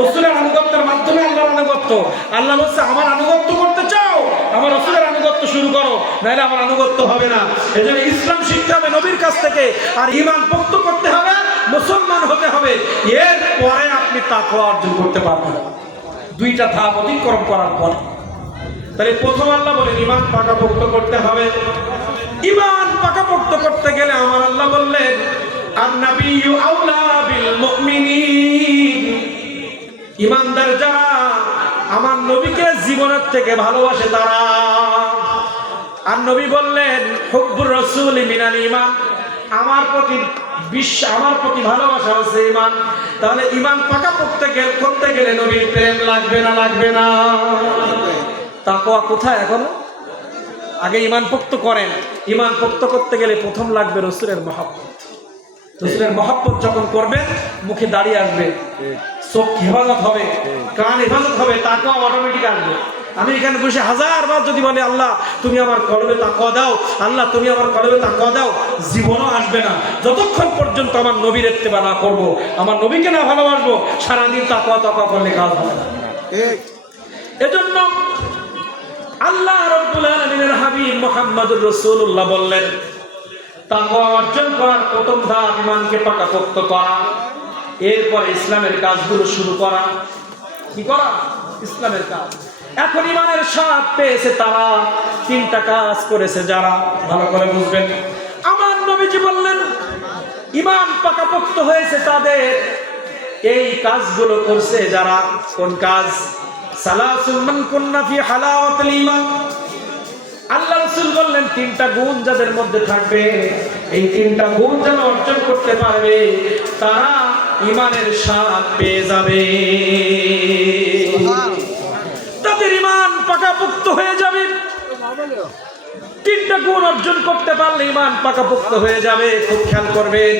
রসুলের আনুগত্যের মাধ্যমে আল্লাহর আনুগত্য। আল্লাহ বলছে আমার আনুগত্য করতে চাও, আমার রসুলের আনুগত্য শুরু করো, নাহলে আমার আনুগত্য হবে না। এজন্য ইসলাম শিখতে হবে নবীর কাছ থেকে, আর ঈমান পোক্ত করতে হবে, মুসলমান হতে হবে। এরপরে আপনি তাকওয়া অর্জন করতে পারবেন, দুইটা ধাপ অতিক্রম করার পরে। তাহলে প্রথম আল্লাহ বলেন ঈমান পাকাপোক্ত করতে হবে। ঈমান পাকাপোক্ত করতে গেলে আমার আল্লাহ বললেন আন-নাবিয়্যু আওলা বিল মুমিনিন, ঈমানদার যারা আমার নবীকে জীবনের থেকে ভালোবাসে তারা। আর নবী বললেন হুব্বুর রাসূলি মিনাল ঈমান, আমার প্রতি ভালোবাসা আছে ঈমান। তাহলে ঈমান পাকাপোক্ত করতে গেলে নবীর প্রেম লাগবে না? লাগবে না? তাকওয়া কোথায় এখন? আগে ঈমান পোক্ত করেন। ঈমান পোক্ত করতে গেলে প্রথম লাগবে রাসূলের মহব্বত। রাসূলের মহব্বত যখন করবেন, মুখে দাঁড়িয়ে আসবে, চোখ হেফাজত হবে, কান হেফাজত হবে, তাকওয়া অটোমেটিক আসবে। আমি এখানে বসে হাজারবার যদি বলে আল্লাহ তুমি আমার কলবে তাকওয়া দাও, আল্লাহ তুমি আমার কলবে তাকওয়া দাও, জীবনও আসবে না যতক্ষণ পর্যন্ত আমার নবীর ইত্তেবা না করবো, আমার নবীকে না ভালোবাসবো। সারাদিন তাকওয়া করলে কাজ হবে না। এজন্য আল্লাহ রাব্বুল আলামিনের হাবিব মুহাম্মদুর রাসূলুল্লাহ বললেন তাকওয়া অর্জন করার প্রথম ধাপ ঈমানকে পাকাপোক্ত করা, এরপর ইসলামের কাজগুলো শুরু করা। কি করা? ইসলামের কাজ। এখন ঈমানের স্বাদ পেয়েছে তারা, তিনটা কাজ করেছে যারা, ভালো করে বুঝবেন। আমার নবীজি বললেন ঈমান পাকাপোক্ত হয়েছে তাদের, এই কাজগুলো করছে যারা। কোন কাজ? সালাসুন মান কুন্না ফি হালাওয়াতিল ঈমান, আল্লাহ রাসূল বললেন তিনটা গুণ যাদের মধ্যে থাকবে, এই তিনটা গুণ যারা অর্জন করতে পারবে তারা ঈমানের স্বাদ পেয়ে যাবে, তাদের ঈমান পাকাপোক্ত হয়ে যাবে। তিনটা গুণ অর্জন করতে পারলে ঈমান পাকাপোক্ত হয়ে যাবে। খুব খেয়াল করবেন,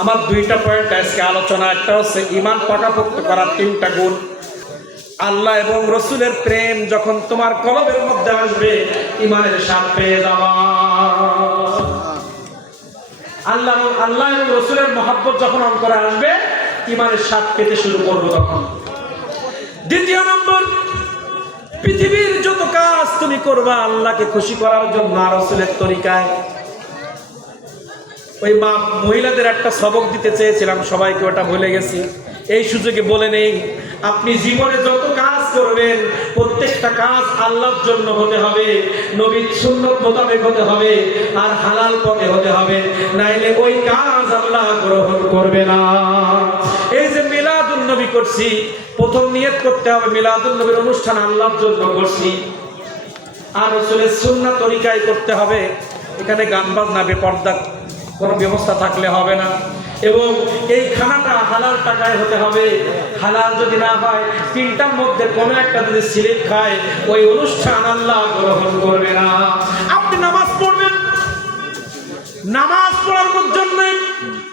আমার দুইটা পয়েন্ট আজকে আলোচনা। একটা হচ্ছে ঈমান পাকাপোক্ত করার তিনটা গুণ। আল্লাহ এবং রসুলের প্রেম যখন তোমার কলবের মধ্যে আসবে, ঈমানের স্বাদ পেয়ে যাবা। আল্লাহ এবং রসুলের মহব্বত যখন অন্তরে আসবে, ঈমানের স্বাদ পেতে শুরু করবো তখন। দ্বিতীয় নম্বর, পৃথিবীর যত কাজ তুমি করবা আল্লাহকে খুশি করার জন্য আর রসুলের তরিকায়। ওই মহিলাদের একটা সবক দিতে চেয়েছিলাম, সবাইকে ওটা ভুলে গেছি, এই সুযোগে বলে নেই। আপনি জীবনে যত কাজ করবেন প্রত্যেকটা কাজ আল্লাহর জন্য হতে হবে, নবীর সুন্নত মোতাবেক হতে হবে, আর হালাল পথে হতে হবে, নাইলে ওই কাজ আল্লাহ গ্রহণ করবে না। এই যে মিলাদুন নবী করছি, প্রথম নিয়ত করতে হবে মিলাদুন নবীর অনুষ্ঠান আল্লাহর জন্য করছি, আর রাসূলের সুন্নাত তরিকায় করতে হবে। এখানে গান বাজনা বেপর্দা কোনো ব্যবস্থা থাকলে হবে না। এবং এই খানাটা হালাল টাকায় হতে হবে। হালাল যদি না হয়, তিনটার মধ্যে কোনো একটা যদি সিলেট খায়, ওই অনুষ্ঠান আল্লাহ গ্রহণ করবে না। আপনি নামাজ পড়বেন, নামাজ পড়ার জন্য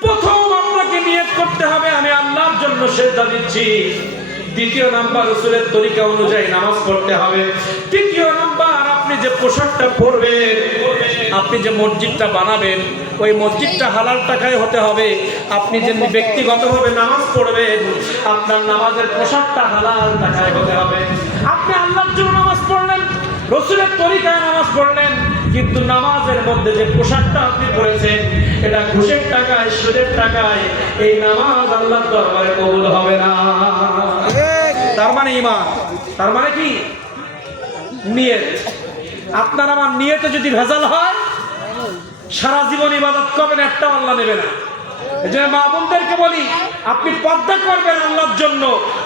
প্রথম আপনাকে নিয়ত করতে হবে আমি আল্লাহর জন্য সিজদা দিচ্ছি। দ্বিতীয় নাম্বার, রাসূলের তরিকা অনুযায়ী নামাজ পড়তে হবে। তৃতীয় নাম্বার, আপনি যে পোশাকটা পরবেন, আপনি যে মসজিদটা বানাবেন, ওই মসজিদটা হালাল টাকায় হতে হবে। আপনি যে ব্যক্তিগতভাবে নামাজ পড়বেন, আপনার নামাজের পোশাকটা হালাল টাকায় হতে হবে। আপনি আল্লাহর জন্য নামাজ পড়লেন, রাসূলের তরিকায় নামাজ পড়লেন, কিন্তু নামাজের মধ্যে যে পোশাকটা আপনি পড়েছেন এটা ঘুষের টাকায়, সুদের টাকায়, এই নামাজ আল্লাহর দরবারে কবুল হবে না। তার মানে ঈমান, তার মানে কি? নিয়ত। আপনার আমার নিয়তে যদি ভেজাল হয়, সারা জীবন ইবাদত করবেন, একটা আল্লাহ নেবে না। এই জন্য মা বোনদেরকে বলি, আপনি পর্দা করবেন আল্লাহর জন্য,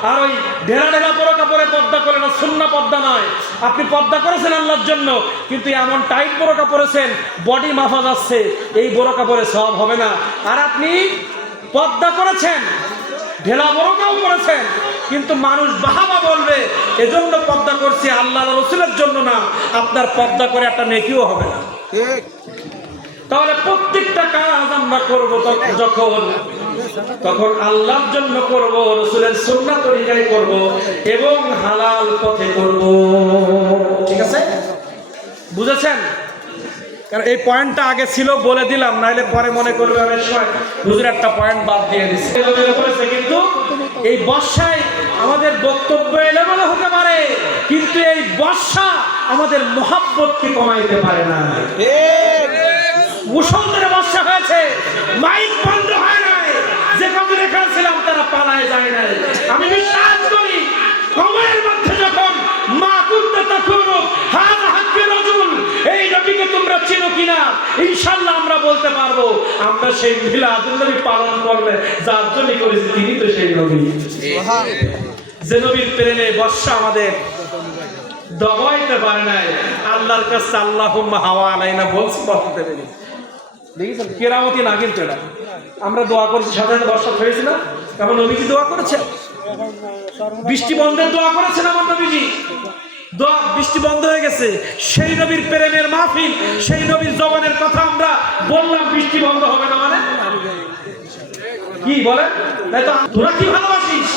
আর ওই ঢেলা ঢেলা বোরকা পরে পর্দা করে না, সুন্নাহ পর্দা নয়। আপনি পর্দা করেছেন আল্লাহর জন্য, কিন্তু এমন টাইট বোরকা পরেছেন বডি মাফা যাচ্ছে, এই বোরকা পরে সওয়াব হবে না। আর আপনি পর্দা করেছেন, ঢেলা বোরকাও করেছেন, কিন্তু মানুষ বাহাবা বলবে, এজন্য পর্দা করছি, আল্লাহ রাসূলের জন্য না। আপনার পর্দা করে একটা নেকিও হবে না। তাহলে প্রত্যেকটা কাজ আমরা করবো তখন আল্লাহর জন্য করব, রাসূলের সুন্নাত তরিকায় করব, এবং হালাল পথে করব। ঠিক আছে? বুঝেছেন? কারণ এই পয়েন্টটা আগে ছিল, বলে দিলাম, নাইলে পরে মনে করবে অনেক সময় হুজুর একটা পয়েন্ট বাদ দিয়ে দিচ্ছে, কিন্তু এই বর্ষায় আমাদের বক্তব্য এলোমেলো হতে পারে, কিন্তু এই বর্ষা আমাদের মহাব্বতকে কমাইতে পারে না। মুষলধারে বর্ষা হয়েছে, মাইক বন্ধ হয় নাই, যে কবে রেখেছিলাম তারা পালায় যায় নাই। আমি বিশ্বাস করি সময়ের মধ্যে যখন মা কুনতা তাকুনু হাযা হাক্কি রাজুল, এই নবীকে তোমরা চিনো কিনা, ইনশাআল্লাহ আমরা বলতে পারবো আমরা সেই মিলাদুন নবী পালন করলে যার জন্য করেছি তিনি তো সেই নবী। যে নবীর প্রেমে বর্ষা আমাদের দবাইতে পারে নাই, আল্লাহর কাছে আল্লাহুম্মা হাওয়া আলাইনা বলছি বলতে দেবে। দেখেছেন কেরামতি না, কিন্তু এটা আমরা দোয়া করেছি, সাধারণ বর্ষা হয়েছে না, কারণ নবীজি দোয়া করেছে, বৃষ্টি বন্ধের দোয়া করেছেন আমার নবীজি, দোয়া বৃষ্টি বন্ধ হয়ে গেছে। সেই নবীর প্রেমের মাহফিল, সেই নবীর জবানের কথা আমরা বললাম, বৃষ্টি বন্ধ হবে না মানে কি বলে? তাই তো তোরা কি ভালোবাসিস,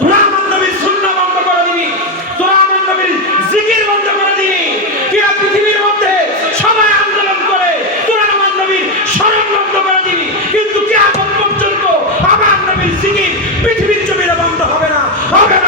তোরা আমার নবীর সুন্নাহ বন্ধ করে দিবি, তোরা আমার নবীর জিকির বন্ধ করে দিবি, কিরা পৃথিবীর মধ্যে সবাই আন্দোলন করে তোরা আমার নবীর স্মরণ বন্ধ করে দিবি, কিন্তু কিয়ামত পর্যন্ত আমার নবীর জিকির পৃথিবীর জমিনে বন্ধ হবে না, হবে